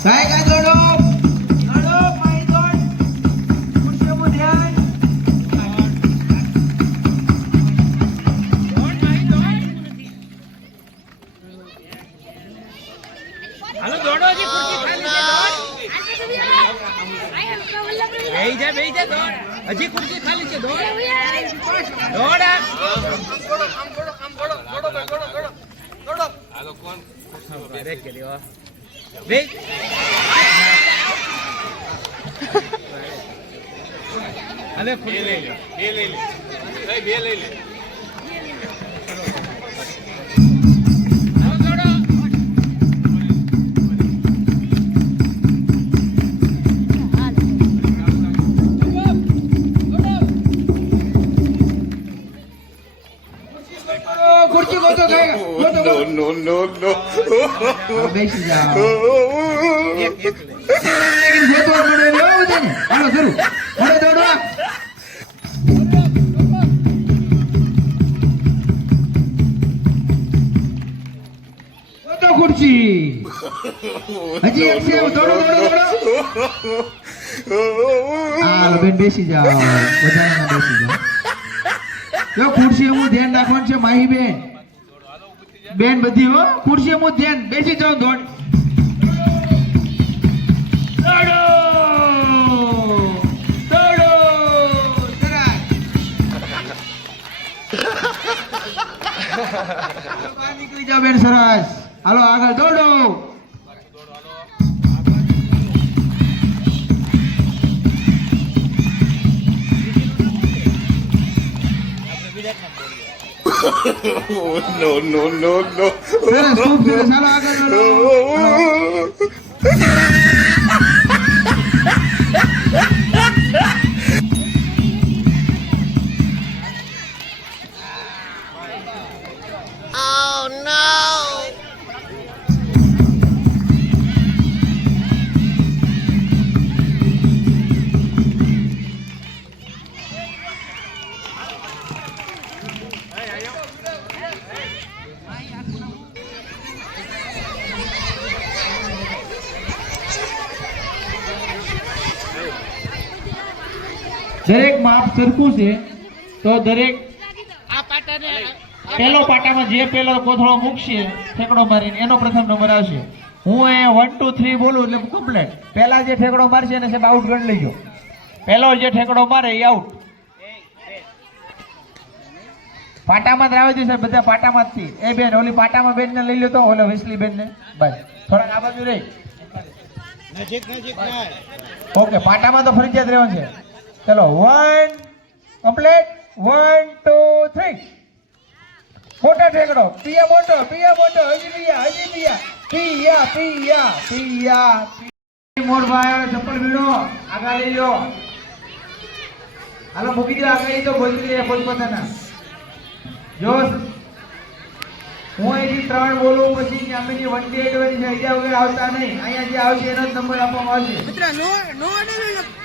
काय काय जोडो जोडो पाय जोड खुर्ची मु ध्यान હાલો જોડો જી ખુરશી ખાલી છે બેહી જા દોડ હજી ખુરશી ખાલી છે દોડ દોડ આમ થોડો હાલો કોણ બ્રેક કે દેવા બે અલે ખુરશી લઈ લે બે લઈ લે ભાઈ બે લઈ લે No. બેસી જાઓ લેકિન જે તો મને લેવો છે ને હાલો શરૂ હવે દોડવા તો ખુરશી હજી એક છે દોડો હાલો બેન બેસી જાઓ બધાને બેસી જાઓ જો ખુરશી હું ધ્યાન રાખવાનું છે માહી બેન બધી હો ખુરશી મુ ધ્યાન બેસી જાઓ દોડ દોડો દોડો સરસ બહાર નીકળી જાઓ બેન સરસ હાલો આગળ દોડો No. સરસ ખૂબ સરસ હાલો આગળ દોડો દરેક માપ સરખું છે તો દરેક આ પાટાને પેલો પાટામાં જે પેલો કોથળો મૂકશે ઠેકડો મારીને એનો પ્રથમ નંબર આવશે હું એ 1 2 3 બોલું એટલે કમ્પ્લીટ પહેલા જે ઠેકડો મારશે એને સાહેબ આઉટ ગણ લેજો પહેલો જે ઠેકડો મારે એ આઉટ પાટામાં જ રાવે છે સાહેબ બધા પાટામાં જ થી એ બેન ઓલી પાટામાં બેન ને લઈ લો તો ઓલો વિસલી બેન ને બસ થોડાક આ બાજુ રહી નજીક ના ઓકે પાટામાં તો ફરજિયાત રહેવાનું છે ચલો 1 કમ્પ્લીટ 1 2 3 મોટા ઠેકડો પિયા મોટો હજી પિયા મોર ભાઈ ચપ્પલ ભીડો આગળ લઈ લો હાલો મૂકી દો આગળ તો બોલતી લે પોતપોતાના જો હું અહીંથી 3 બોલું પછી અમેની 1 થી 8 વચ્ચે અહીંયા વગર આવતા નહીં અહીંયા જે આવશે એનો જ નંબર આપવામાં આવશે મિત્ર નો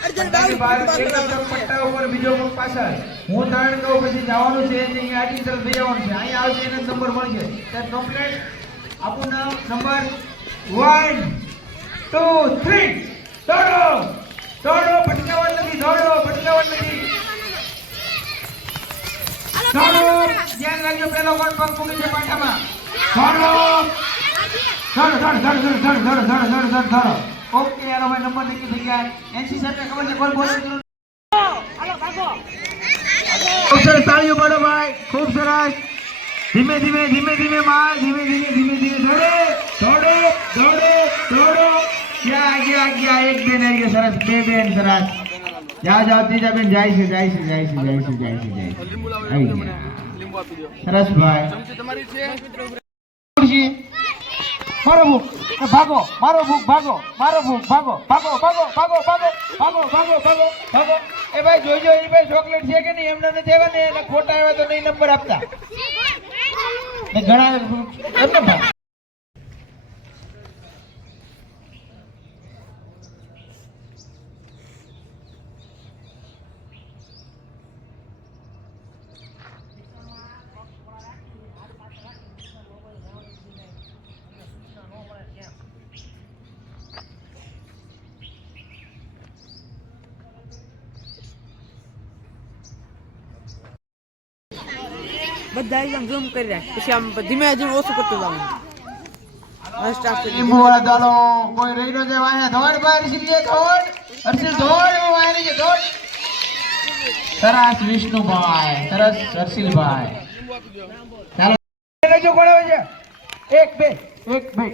અર્જન પટ્ટા ઉપર બીજો પગ પાછળ હું 3 કહું પછી જવાનું છે અહીંયા આડી તરફ લઈ જવાનું છે અહીંયા આવશે એનો નંબર મળશે ત્યારે કમ્પ્લીટ આપું નંબર 1 2 3 દોડો ભટકાવવાનું નથી દોડો ધ્યાન રાખજો પેલો કોણ પગ મૂકે છે પાટામાં ધડો ઓકે યાર હવે નંબર નક્કી થઈ ગયા એનસી સાહેબને ખબર છે કોણ બોલે ખૂબ સરસ તાળીઓ પાડો ભાઈ ખૂબ સરસ ધીમે ધીમે માર ધીમે દોડો ગયા એક બેન આવી ગયો સરસ બે બેન સરસ જાઓ ત્રીજા બેન જાય છે આવી ગયા સરસ ભાઈ મારો ભૂખ ભાગો એ ભાઈ જોઈજો એ ભાઈ ચોકલેટ છે કે નહીં એમને નથી આવ્યા ને એટલે ખોટા આવ્યા તો નહીં નંબર આપતા ઘણા એમને ભાઈ બધા એકદમ ઝૂમ કરી રાખ પછી આમ ધીમે ધીમે ઓછું કરતું જવાનું લીંબુ વાળા ચાલો કોઈ રહી ન જાય વાહે ધોડ ભાઈ હર્ષિલ ધોડ હર્ષિલ ધોડ એવો વાહે નહીં ધોડ સરસ વિષ્ણુભાઈ સરસ હર્ષિલભાઈ ચાલો કોણ આવે છે 1 2 1 2